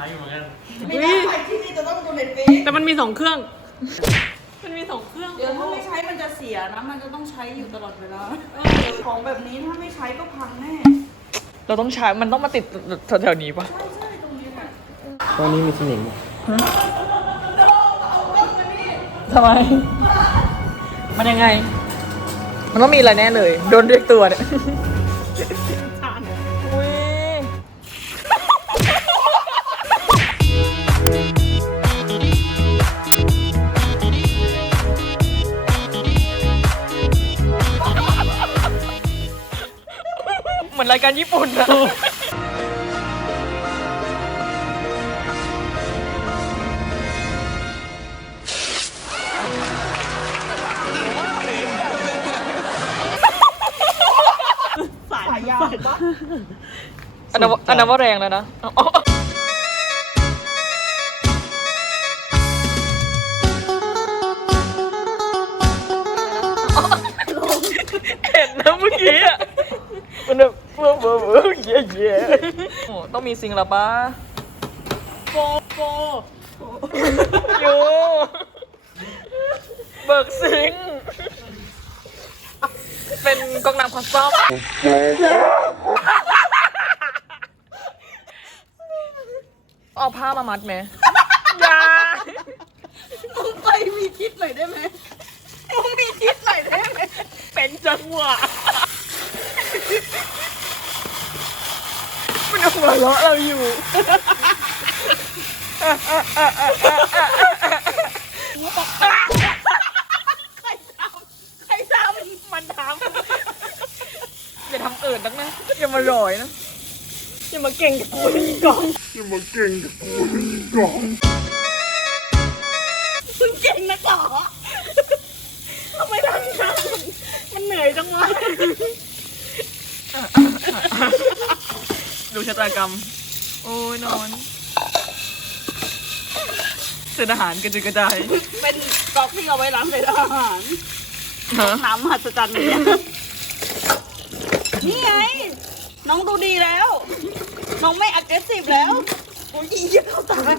าอยู่เหมือนกันไม่ได้ไปที่นี่จะต้องดูเน็ตฟิกแต่มันมีสองเครื่อง มันมีสองเครื่อง เดี๋ยวถ้าไม่ใช้มันจะเสียนะ มันจะต้องใช้อยู่ตลอดเวลาของแบบนี้ถ้าไม่ใช้ก็พังแน่ เราต้องใช้ มันต้องมาติดแถวๆนี้ปะใช่ใช่ตรงนี้แหละตอนนี้มีสนิมทำไม มันยังไง มันต้องมีอะไรแน่เลย โดนเรียกตัวเนี่ย รายการญี่ปุ่นอะสายยาวปะอันนั้นว่าอันนั้นว่าแรงแล้วนะ เย่เย่โอ้ต้องมีซิงละปะโฟโฟอยู่เบิกซิง เป็นกองน้ำคอสตอมเอาผ้ามามัดไหมอย่ามึงไปมีคิดหน่อยได้ไหมมึงมีคิดหน่อยได้ไหมเป็นจังหวะ มัน หัวเราะเราอยู่ ใครทมันทำอย่าทำเอิดนักนะอย่ามาหลอยนะอย่ามาเก่งกับกูอีกกองำมึงเก่งนะก่อทำไมทำงานมันเหนื่อยจังวะ ดูชะตากรรม โอ้ยนอนเศษอาหารกระจุยกระจายเป็นก๊อกที่เอาไว้ล้างเศษอาหารฮะน้ำมหัศจรรย์เนี่ยนี่ไง น้องดูดีแล้ว น้องไม่ aggressive แล้วโอ้ยเยี่ยเขาตาย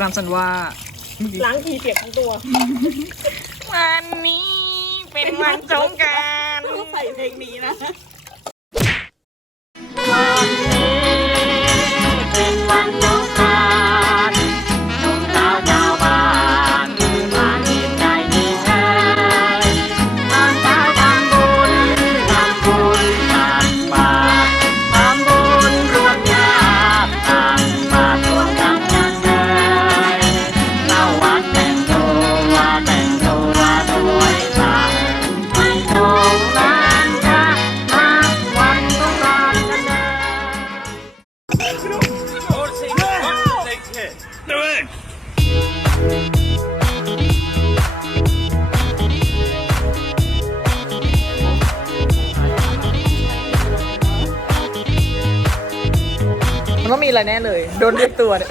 รามสันว่าล้างทีเปียกทั้งตัววันนี้เป็นวันสงกราร ต้องใส่เพลงนี้นะ มันต้องมีอะไรแน่เลย โดนเรียกตัวเนี่ย